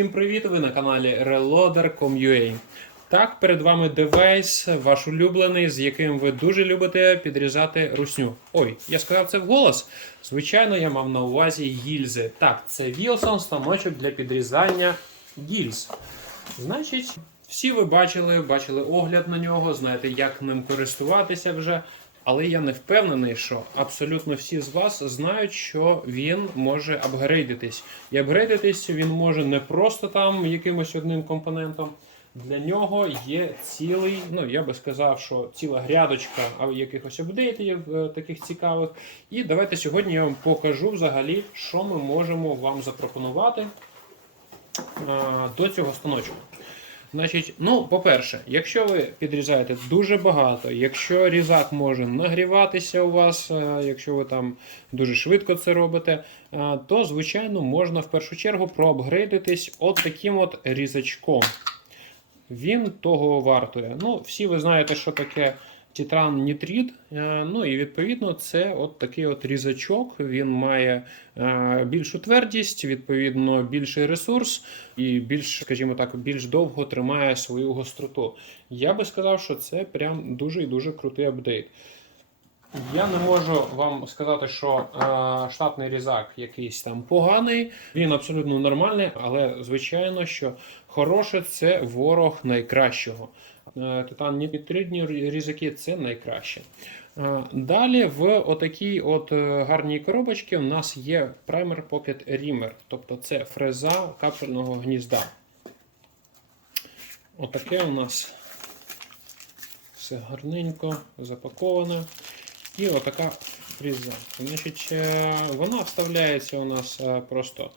Всім привіт! Ви на каналі Reloader.com.ua Так, перед вами девайс, ваш улюблений, з яким ви дуже любите підрізати русню. Ой, я сказав це вголос. Звичайно, я мав на увазі гільзи. Так, це Wilson станочок для підрізання гільз. Значить, всі ви бачили, бачили огляд на нього, знаєте, як ним користуватися вже. Але я не впевнений, що абсолютно всі з вас знають, що він може апгрейдитись. І апгрейдитись він може не просто там якимось одним компонентом. Для нього є цілий, ну я би сказав, що ціла грядочка якихось апдейтів е, таких цікавих. І давайте сьогодні я вам покажу взагалі, що ми можемо вам запропонувати е, до цього станочку. Значить, ну, по-перше, якщо ви підрізаєте дуже багато, якщо різак може нагріватися у вас, е, якщо ви там дуже швидко це робите, е, то, звичайно, можна в першу чергу проапгрейдитись от таким от різачком. Він того вартує. Ну, всі ви знаєте, що таке титран нітрид. Е, Ну і відповідно це от такий от різачок. Він має е, більшу твердість, відповідно, більший ресурс і більш, скажімо так, більш довго тримає свою гостроту. Я би сказав, що це прям дуже і дуже крутий апдейт. Я не можу вам сказати, що е, штатний різак якийсь там поганий, він абсолютно нормальний, але звичайно, що хороше це ворог найкращого. Е, Титан нітридні різаки це найкраще. Е, Далі в отакій от е, гарній коробочці у нас є Primer Pocket Rimmer, тобто це фреза капсульного гнізда. Отаке у нас все гарненько запаковане. І отака фреза. Значить, вона вставляється у нас просто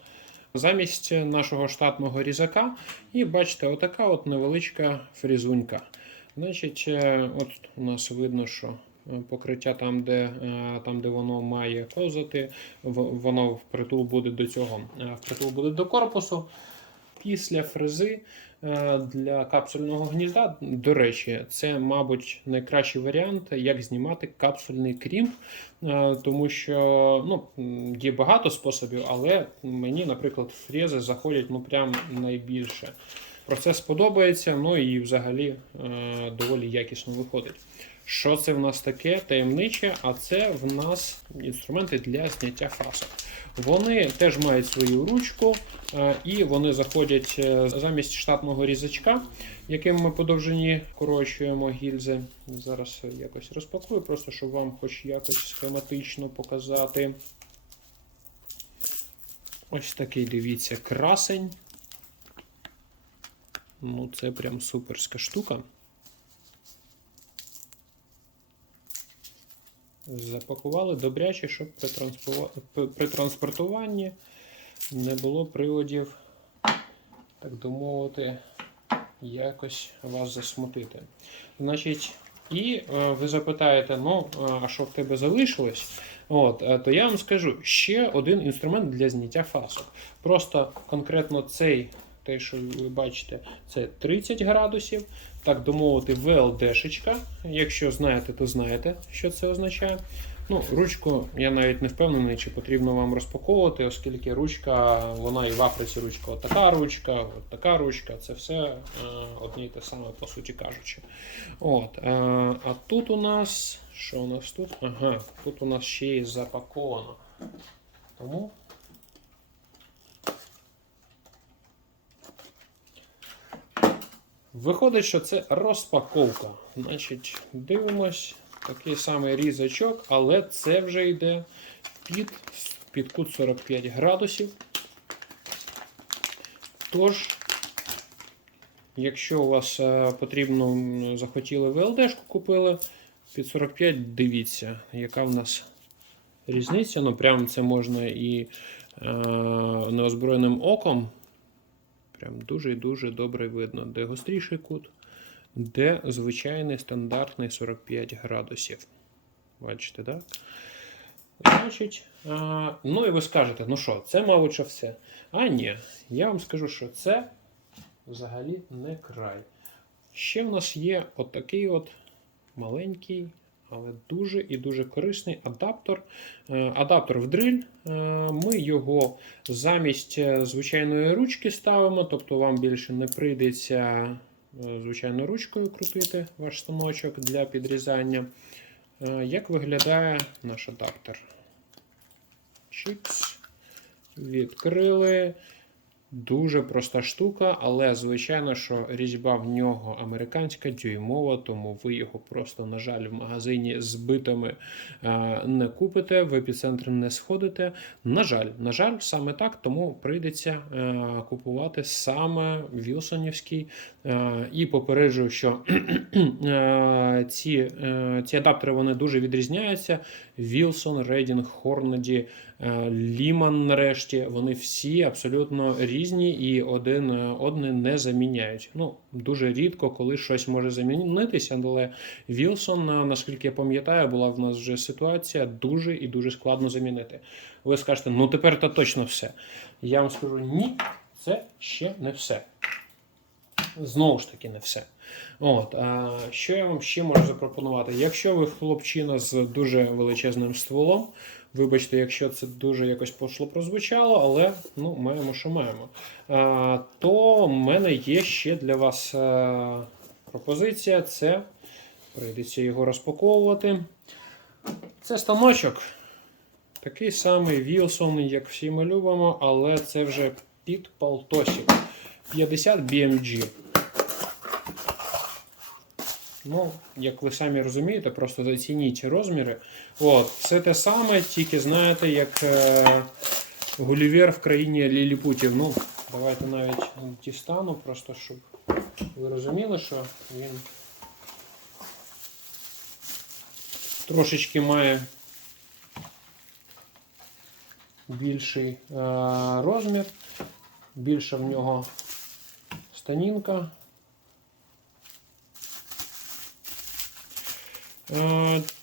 замість нашого штатного різака. І бачите, отака от невеличка фрізунька. Значить, е, от у нас видно, що покриття там, де, е, там, де воно має ковзати, воно впритул буде до цього, е, впритул буде до корпусу. Після фрези е, для капсульного гнізда, до речі, це, мабуть, найкращий варіант, як знімати капсульний крімп, е, тому що ну, є багато способів, але мені, наприклад, фрези заходять ну, прям найбільше. Процес подобається, ну і взагалі е, доволі якісно виходить. Що це в нас таке таємниче? А це в нас інструменти для зняття фасок. Вони теж мають свою ручку, е, і вони заходять е, замість штатного різачка, яким ми по довжині корочуємо гільзи. Зараз якось розпакую, просто щоб вам хоч якось схематично показати. Ось такий, дивіться, красень. Ну, це прям суперська штука. Запакували добряче, щоб при транспортуванні не було приводів, так домовити, якось вас засмутити. Значить, і е, ви запитаєте, ну, е, а що в тебе залишилось? От, е, то я вам скажу ще один інструмент для зняття фасок. Просто конкретно цей, те, що ви бачите, це 30 градусів. Так домовити, ВЛДшечка. Якщо знаєте, то знаєте, що це означає. Ну, ручку я навіть не впевнений, чи потрібно вам розпаковувати, оскільки ручка, вона і в Африці ручка, от така ручка, от така ручка, це все е, одне і те саме, по суті кажучи. От, е, а тут у нас, що у нас тут? Ага, тут у нас ще й запаковано. Тому Виходить, що це розпаковка. Значить, дивимось, такий самий різачок, але це вже йде під, під кут 45 градусів. Тож, якщо у вас е, потрібно, захотіли ВЛДшку купили, під 45, дивіться, яка в нас різниця. Ну, прямо це можна і е, неозброєним оком Прям дуже і дуже добре видно, де гостріший кут, де звичайний стандартний 45 градусів. Бачите, так? Значить, ну і ви скажете, ну що, це, мабуть, що все. А ні, я вам скажу, що це взагалі не край. Ще в нас є отакий от маленький але дуже і дуже корисний адаптер. Е, Адаптер в дриль. Е, Ми його замість е, звичайної ручки ставимо, тобто вам більше не прийдеться е, звичайною ручкою крутити ваш станочок для підрізання. Е, Як виглядає наш адаптер? Чикс. Відкрили. Дуже проста штука, але звичайно, що різьба в нього американська дюймова, тому ви його просто, на жаль, в магазині з битами е, не купите, в епіцентр не сходите. На жаль, на жаль, саме так, тому прийдеться е, купувати саме Вілсонівський. Е, і попереджую, що ці, ці адаптери вони дуже відрізняються. Wilson, Reading, Hornady, е, Ліман, нарешті, вони всі абсолютно різні і один е, одне не заміняють. Ну, дуже рідко, коли щось може замінитися, але Wilson, е, наскільки я пам'ятаю, була в нас вже ситуація дуже і дуже складно замінити. Ви скажете, ну тепер то точно все. Я вам скажу, ні, це ще не все. Знову ж таки, не все. От, а що я вам ще можу запропонувати? Якщо ви хлопчина з дуже величезним стволом, вибачте, якщо це дуже якось пошло прозвучало, але ну, маємо, що маємо. А, то в мене є ще для вас а, пропозиція. Це прийдеться його розпаковувати. Це станочок. Такий самий Вілсон, як всі ми любимо, але це вже під полтосик. 50 BMG. Ну, як ви самі розумієте, просто зацініть розміри. От, все те саме, тільки знаєте, як е, Гулівер в країні ліліпутів. Ну, давайте навіть дістану, просто щоб ви розуміли, що він трошечки має більший е, розмір, більша в нього станінка.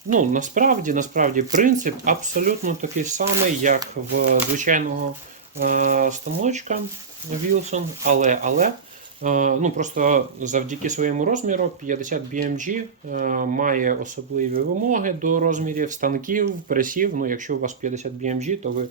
Ну, насправді, насправді, принцип абсолютно такий самий, як в звичайного е, станочка Wilson, але, але е, ну, просто завдяки своєму розміру 50 BMG е, має особливі вимоги до розмірів станків, пресів. Ну, якщо у вас 50 BMG, то ви,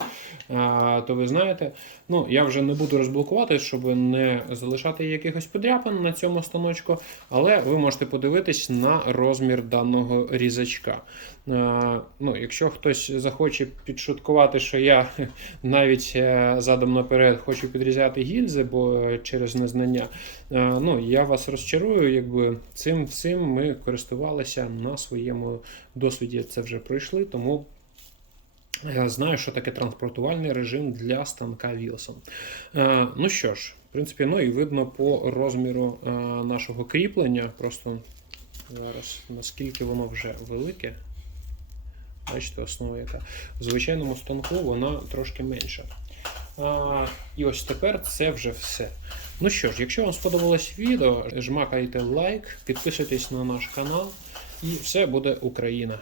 е, то ви знаєте. Ну, я вже не буду розблокувати, щоб не залишати якихось подряпин на цьому станочку, але ви можете подивитись на розмір даного різачка. Е, Ну, якщо хтось захоче підшуткувати, що я навіть е, задом наперед хочу підрізати гільзи, бо через незнання, е, ну, я вас розчарую, якби цим всім ми користувалися на своєму досвіді. Це вже пройшли, тому. Я знаю, що таке транспортувальний режим для станка. Е, ну що ж, в принципі, ну і видно по розміру е, нашого кріплення. Просто зараз наскільки воно вже велике. Бачите, основа яка. В звичайному станку вона трошки менша. А, і ось тепер це вже все. Ну що ж, якщо вам сподобалось відео, жмакайте лайк, підписуйтесь на наш канал, і все буде Україна.